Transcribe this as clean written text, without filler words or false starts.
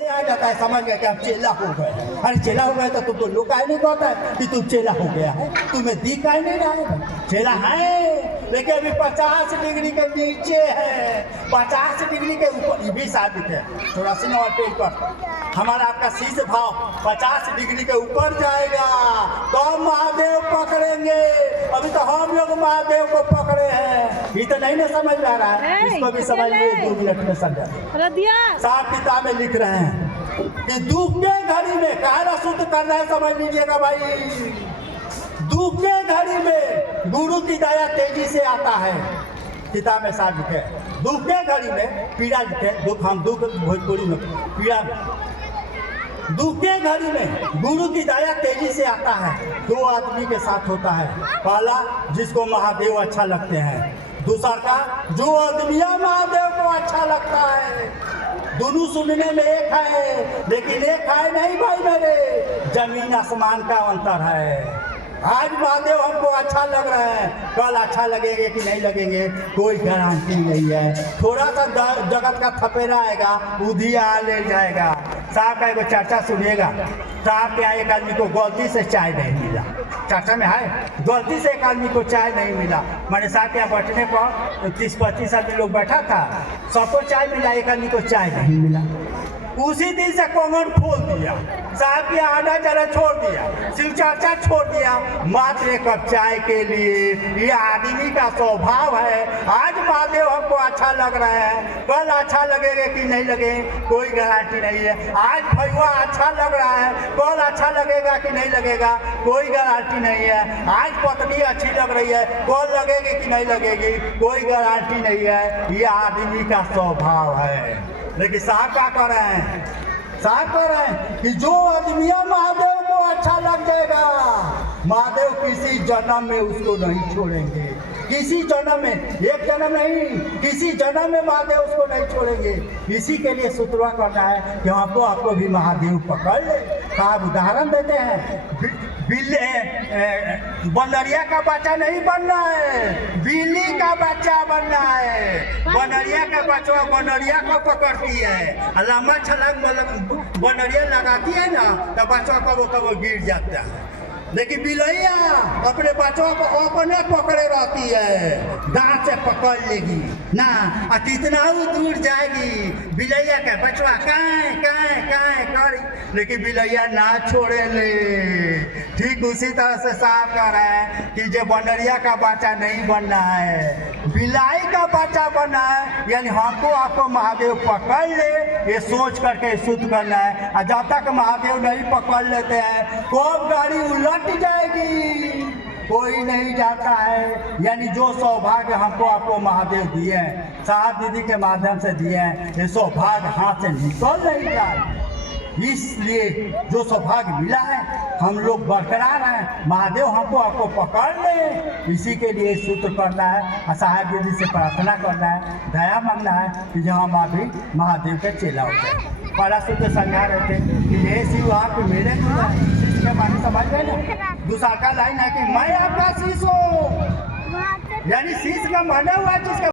आ जाता है समझ गया कि हम चेला हो गए हैं। अरे चेला हो गए तो तुम तो लोग काहे नहीं कहता है कि तू चेला हो गया है, तुम्हें दिख काहे नहीं रहा है? चेला है लेकिन अभी 50 डिग्री के नीचे है, 50 डिग्री के ऊपर। ये भी साबित है 84 नंबर पे ऊपर हमारा आपका शीश भाव 50 डिग्री के ऊपर जाएगा तो हम महादेव पकड़ेंगे। अभी तो हम लोग महादेव को पकड़े हैं, ये तो नहीं ना समझ में आ रहा है, इसको भी समझ लिए 2 मिनट में समझा। साफ किताबें लिख रहे हैं कि दुख के घड़ी में कायरा शुद्ध करना है, समझ लीजिएगा भाई। दुख के घड़ी में गुरु की दया तेजी से आता है, किताब में साफ लिखे। दुख के घड़ी में पीड़ा लिखे, दुख हम दुख भोजपुरी में पीड़ा। दुख के घड़ी में गुरु की दया तेजी से आता है। 2 आदमी के साथ होता है, पहला जिसको महादेव अच्छा लगते हैं, दूसरा का जो आदमिया महादेव को अच्छा लगता है। दोनों सुनने में एक है लेकिन एक है नहीं भाई मेरे, जमीन आसमान का अंतर है। आज महादेव हमको अच्छा लग रहा है, कल अच्छा लगेंगे कि नहीं लगेंगे कोई गारंटी नहीं है। थोड़ा सा जगत का थपेरा आएगा उधिया ले जाएगा। साहब का एक चर्चा सुनिएगा, साहब के यहाँ एक आदमी को गलती से चाय नहीं मिला, चर्चा में है गलती से एक आदमी को चाय नहीं मिला। मैंने साहब के यहाँ बैठने पर 30-35 आदमी लोग बैठा था, सबको चाय मिला, एक आदमी को चाय नहीं मिला। उसी दिन से कॉमन खोल दिया, साहब की आना जाना छोड़ दिया, शिव चर्चा छोड़ दिया, मात्र एक कप चाय के लिए। ये आदमी का स्वभाव है। आज महादेव हमको अच्छा लग रहा है, कल अच्छा लगेगा कि नहीं लगे कोई गारंटी नहीं है। आज भैया अच्छा लग रहा है, कल अच्छा लगेगा कि नहीं लगेगा कोई गारंटी नहीं है। आज पत्नी अच्छी लग रही है, कल लगेगी कि नहीं लगेगी कोई गारंटी नहीं है। ये आदमी का स्वभाव है। लेकिन साहब क्या कर रहे हैं, साहब कह रहे हैं कि जो आदमिया महादेव को अच्छा लग जाएगा, महादेव किसी जन्म में उसको नहीं छोड़ेंगे, किसी जन्म में, एक जन्म नहीं किसी जन्म में महादेव उसको नहीं छोड़ेंगे। इसी के लिए सूत्रवा करना है कि आपको भी महादेव पकड़ ले। साहब उदाहरण देते हैं, बनरिया का बच्चा नहीं बनना है, बिल्ली का बच्चा बनना है। बनरिया का बच्चा बनरिया को पकड़ती है, लंबा छलांग बनरिया लगाती है ना तो बच्चा कबो गिर जाता है। लेकिन बिलैया अपने बच्चों को अपने पकड़े रहती है, दांत से पकड़ लेगी ना, और कितना दूर जाएगी बिलैया के बचवा काए काए काए करी, लेकिन बिलैया ना छोड़े ले। ठीक उसी तरह से साफ कर रहा है कि जो बनरिया का बच्चा नहीं बनना है, बिलाई का बच्चा बनना है। यानी हमको आपको महादेव पकड़ ले, ये सोच करके शुद्ध करना है। और जब तक महादेव नहीं पकड़ लेते हैं कब गाड़ी उलट जाएगी कोई नहीं जाता है। यानी जो सौभाग्य हमको आपको महादेव दिए हैं, साहब दीदी के माध्यम से दिए हैं, ये सौभाग्य हाथ से निकल नहीं जाए। इसलिए जो सौभाग्य मिला है हम लोग बरकरार हैं, महादेव हमको आपको पकड़ ले। इसी के लिए सूत्र करना है और साहब दीदी से प्रार्थना करना है, दया मांगना है कि जहाँ हम अभी महादेव के चेला हो जाए। पहला सूत्र समझा रहे थे कि ये शिव आप मेरे के बारे समझ गए ना। दूसरा का लाइन है कि मैं आपका शीश हूँ, यानी शीश का माना हुआ जिसका